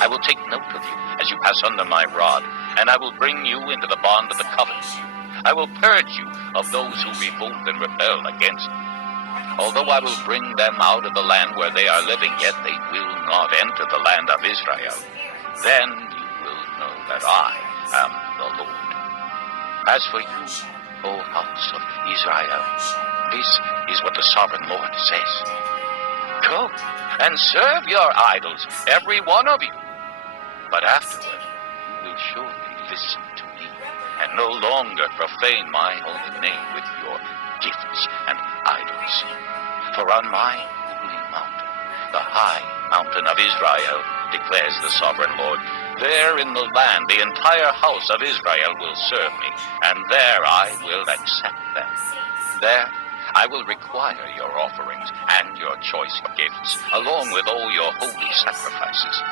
I will take note of you as you pass under my rod, and I will bring you into the bond of the covenant. I will purge you of those who revolt and rebel against me. Although I will bring them out of the land where they are living, yet they will not enter the land of Israel. Then you will know that I am the Lord. As for you, O house of Israel, this is what the sovereign Lord says. Go and serve your idols, every one of you. But afterward, you will surely listen to me, and no longer profane my holy name with your gifts and idols. For on my holy mountain, the high mountain of Israel, declares the sovereign Lord, there in the land the entire house of Israel will serve me, and there I will accept them. There I will require your offerings and your choice gifts, along with all your holy sacrifices.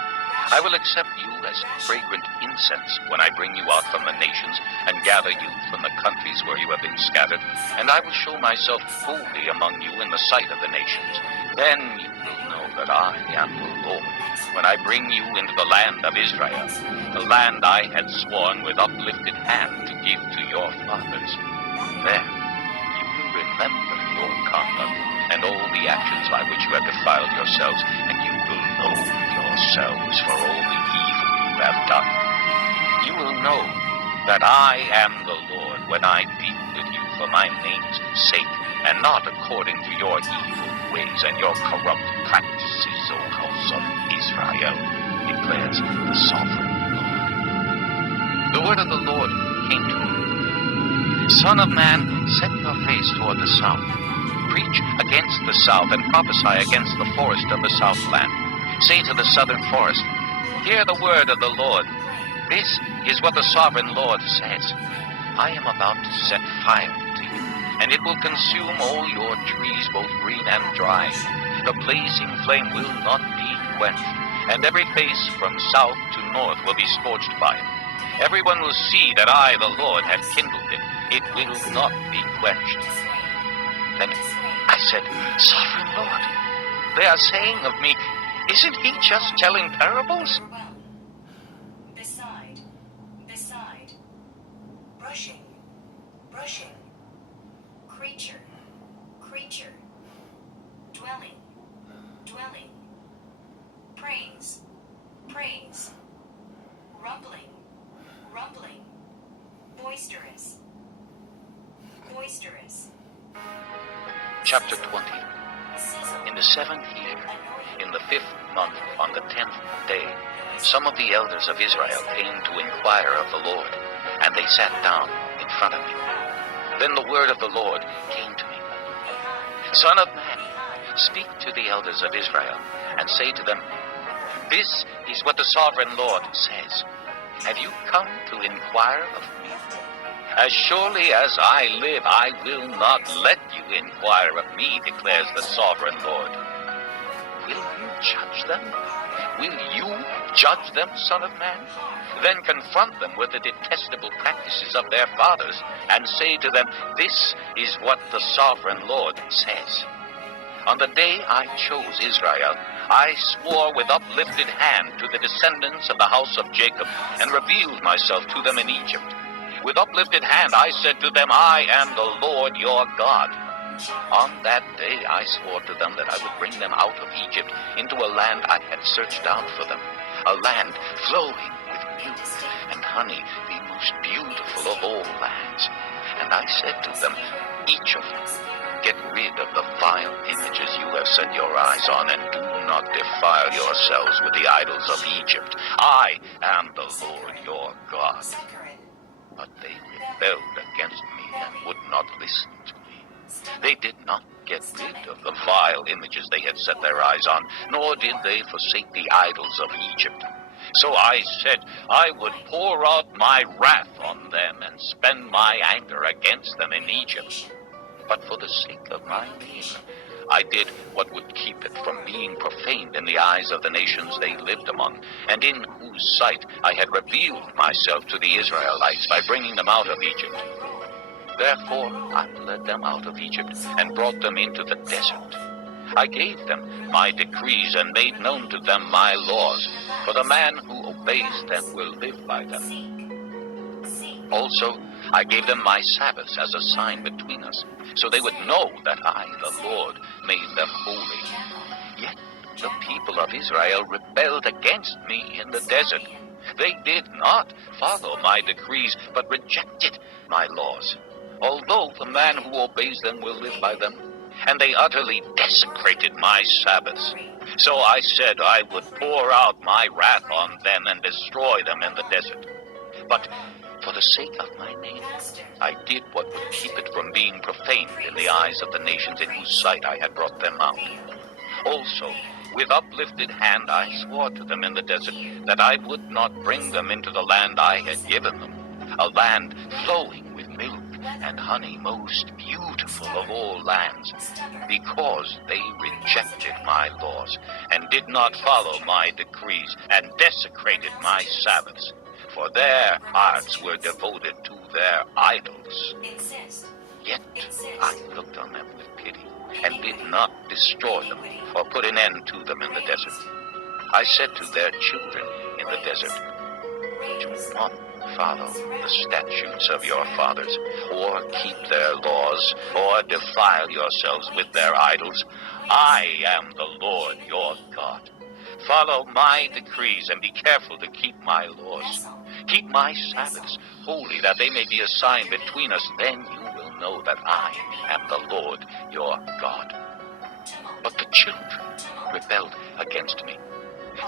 I will accept you as fragrant incense when I bring you out from the nations and gather you from the countries where you have been scattered, and I will show myself holy among you in the sight of the nations. Then you will know that I am the Lord, when I bring you into the land of Israel, the land I had sworn with uplifted hand to give to your fathers. There you will remember your conduct and all the actions by which you have defiled yourselves, and you will know yourselves for all the evil you have done. You will know that I am the Lord when I deal with you for my name's sake, and not according to your evil ways and your corrupt practices, O house of Israel, declares the sovereign Lord. The word of the Lord came to me. Son of man, set your face toward the south. Preach against the south and prophesy against the forest of the southland. Say to the southern forest, hear the word of the Lord. This is what the sovereign Lord says. I am about to set fire to you, and it will consume all your trees, both green and dry. The blazing flame will not be quenched, and every face from south to north will be scorched by it. Everyone will see that I, the Lord, have kindled it. It will not be quenched. Then I said, Sovereign Lord, they are saying of me, isn't he just telling parables? Beside, brushing, creature, dwelling, praise, rumbling, boisterous. Chapter 20. In the 7th year, in the 5th month, on the 10th day, some of the elders of Israel came to inquire of the Lord, and they sat down in front of me. Then the word of the Lord came to me. Son of man, speak to the elders of Israel, and say to them, this is what the sovereign Lord says. Have you come to inquire of me? As surely as I live, I will not let you inquire of me, declares the sovereign Lord. Will you judge them? Will you judge them, Son of Man? Then confront them with the detestable practices of their fathers, and say to them, this is what the sovereign Lord says. On the day I chose Israel, I swore with uplifted hand to the descendants of the house of Jacob, and revealed myself to them in Egypt. With uplifted hand I said to them, I am the Lord your God. On that day I swore to them that I would bring them out of Egypt into a land I had searched out for them, a land flowing with milk and honey, the most beautiful of all lands. And I said to them, each of you, get rid of the vile images you have set your eyes on, and do not defile yourselves with the idols of Egypt. I am the Lord your God. But they rebelled against me and would not listen to me. They did not get rid of the vile images they had set their eyes on, nor did they forsake the idols of Egypt. So I said I would pour out my wrath on them and spend my anger against them in Egypt. But for the sake of my name, I did what would keep it from being profaned in the eyes of the nations they lived among, and in whose sight I had revealed myself to the Israelites by bringing them out of Egypt. Therefore I led them out of Egypt and brought them into the desert. I gave them my decrees and made known to them my laws, for the man who obeys them will live by them. Also, I gave them my Sabbaths as a sign between us, so they would know that I, the Lord, made them holy. Yet the people of Israel rebelled against me in the desert. They did not follow my decrees, but rejected my laws, although the man who obeys them will live by them. And they utterly desecrated my Sabbaths. So I said I would pour out my wrath on them and destroy them in the desert. But for the sake of my name, I did what would keep it from being profaned in the eyes of the nations in whose sight I had brought them out. Also, with uplifted hand I swore to them in the desert that I would not bring them into the land I had given them, a land flowing with milk and honey, most beautiful of all lands, because they rejected my laws and did not follow my decrees and desecrated my Sabbaths, for their hearts were devoted to their idols. Yet I looked on them with pity and did not destroy them or put an end to them in the desert. I said to their children in the desert, do not follow the statutes of your fathers, or keep their laws, or defile yourselves with their idols. I am the Lord your God. Follow my decrees and be careful to keep my laws. Keep my Sabbaths holy, that they may be a sign between us. Then you will know that I am the Lord your God. But the children rebelled against me.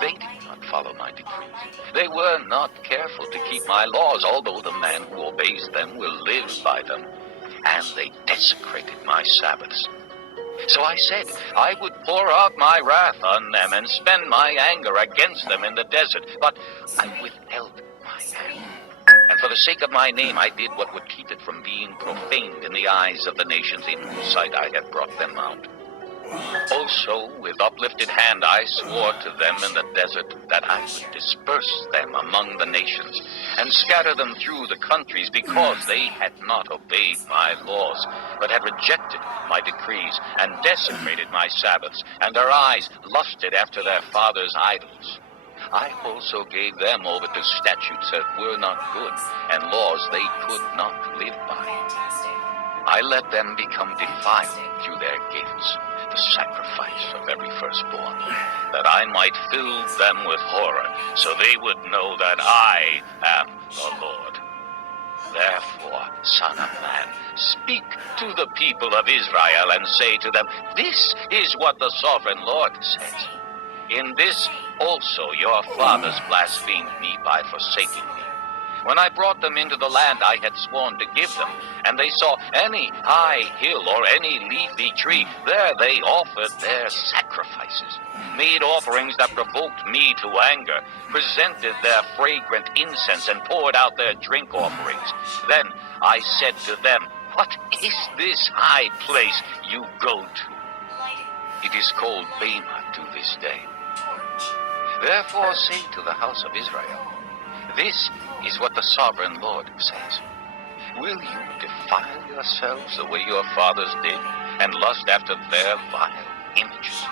They did not follow my decrees. They were not careful to keep my laws, although the man who obeys them will live by them. And they desecrated my Sabbaths. So I said I would pour out my wrath on them and spend my anger against them in the desert. But I withheld my hand. And for the sake of my name, I did what would keep it from being profaned in the eyes of the nations in whose sight I had brought them out. Also, with uplifted hand, I swore to them in the desert that I would disperse them among the nations and scatter them through the countries, because they had not obeyed my laws, but had rejected my decrees and desecrated my Sabbaths, and their eyes lusted after their fathers' idols. I also gave them over to statutes that were not good, and laws they could not live by. I let them become defiled through their gifts, the sacrifice of every firstborn, that I might fill them with horror, so they would know that I am the Lord. Therefore, Son of Man, speak to the people of Israel and say to them, this is what the sovereign Lord says. In this also your fathers blasphemed me by forsaking me. When I brought them into the land I had sworn to give them, and they saw any high hill or any leafy tree, there they offered their sacrifices, made offerings that provoked me to anger, presented their fragrant incense, and poured out their drink offerings. Then I said to them, what is this high place you go to? It is called Bema to this day. Therefore say to the house of Israel, this is what the sovereign Lord says. Will you defile yourselves the way your fathers did, and lust after their vile images?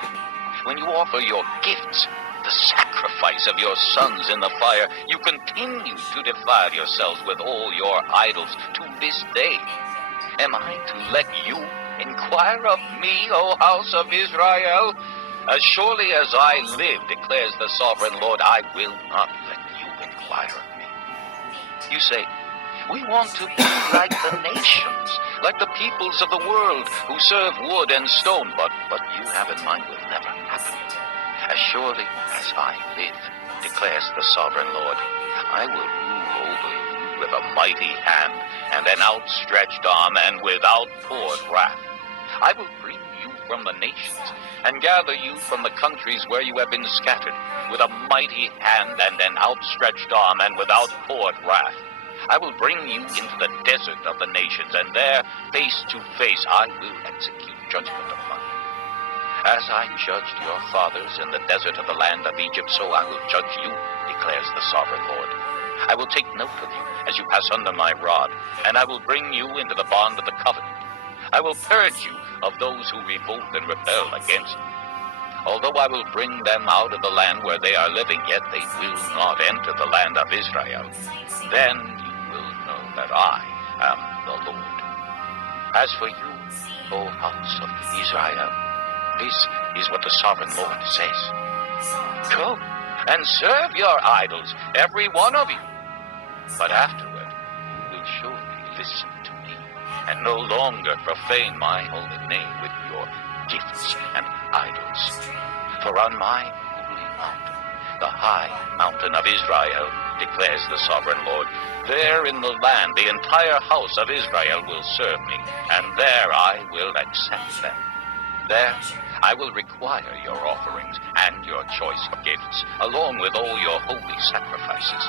When you offer your gifts, the sacrifice of your sons in the fire, you continue to defile yourselves with all your idols to this day. Am I to let you inquire of me, O house of Israel? As surely as I live, declares the sovereign Lord, I will not let you inquire of me. You say, we want to be like the nations, like the peoples of the world who serve wood and stone, but what you have in mind will never happen. As surely as I live, declares the sovereign Lord, I will rule over you with a mighty hand and an outstretched arm and with outpoured wrath. I will bring you from the nations and gather you from the countries where you have been scattered, with a mighty hand and an outstretched arm and with outpoured wrath. I will bring you into the desert of the nations, and there, face to face, I will execute judgment upon you. As I judged your fathers in the desert of the land of Egypt, so I will judge you, declares the sovereign Lord. I will take note of you as you pass under my rod, and I will bring you into the bond of the covenant. I will purge you of those who revolt and rebel against me. Although I will bring them out of the land where they are living, yet they will not enter the land of Israel. Then you will know that I am the Lord. As for you, O house of Israel, this is what the sovereign Lord says. Go and serve your idols, every one of you. But afterward, you will surely listen to me, and no longer profane my holy name with your gifts and idols. For on my holy mountain, the high mountain of Israel, declares the sovereign Lord, there in the land the entire house of Israel will serve me, and there I will accept them. There I will require your offerings and your choice gifts, along with all your holy sacrifices.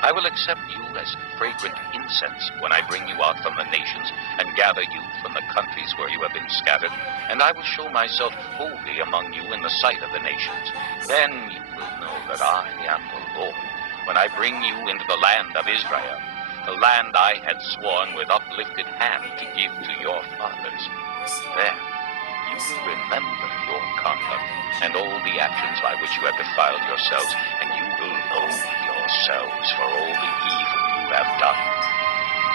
I will accept you as fragrant incense when I bring you out from the nations and gather you from the countries where you have been scattered, and I will show myself holy among you in the sight of the nations. Then you will know that I am the Lord, when I bring you into the land of Israel, the land I had sworn with uplifted hand to give to your fathers. There you will remember your conduct and all the actions by which you have defiled yourselves, and you will know yourselves for all the evil you have done.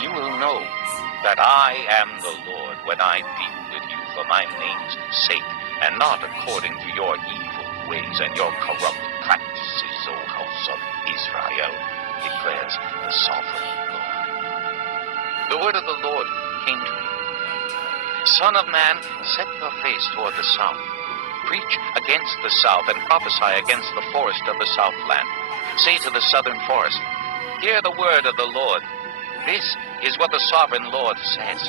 You will know that I am the Lord when I deal with you for my name's sake, and not according to your evil ways and your corrupt practices, O house of Israel, declares the sovereign Lord. The word of the Lord came to me. Son of man, set your face toward the south. Preach against the south and prophesy against the forest of the southland. Say to the southern forest, hear the word of the Lord. This is what the sovereign Lord says.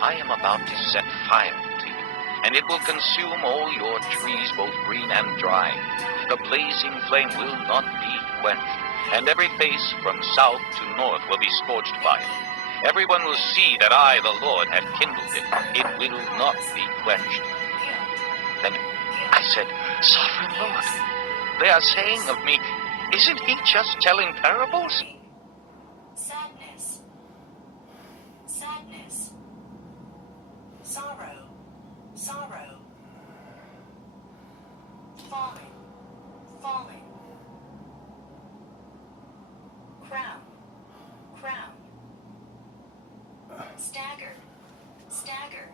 I am about to set fire to you, and it will consume all your trees, both green and dry. The blazing flame will not be quenched, and every face from south to north will be scorched by it. Everyone will see that I, the Lord, have kindled it. It will not be quenched. Then I said, Sovereign Lord, they are saying of me, isn't he just telling parables? Sadness. Sadness. Sorrow. Sorrow. Falling. Falling. Crown. Crown. Stagger. Stagger.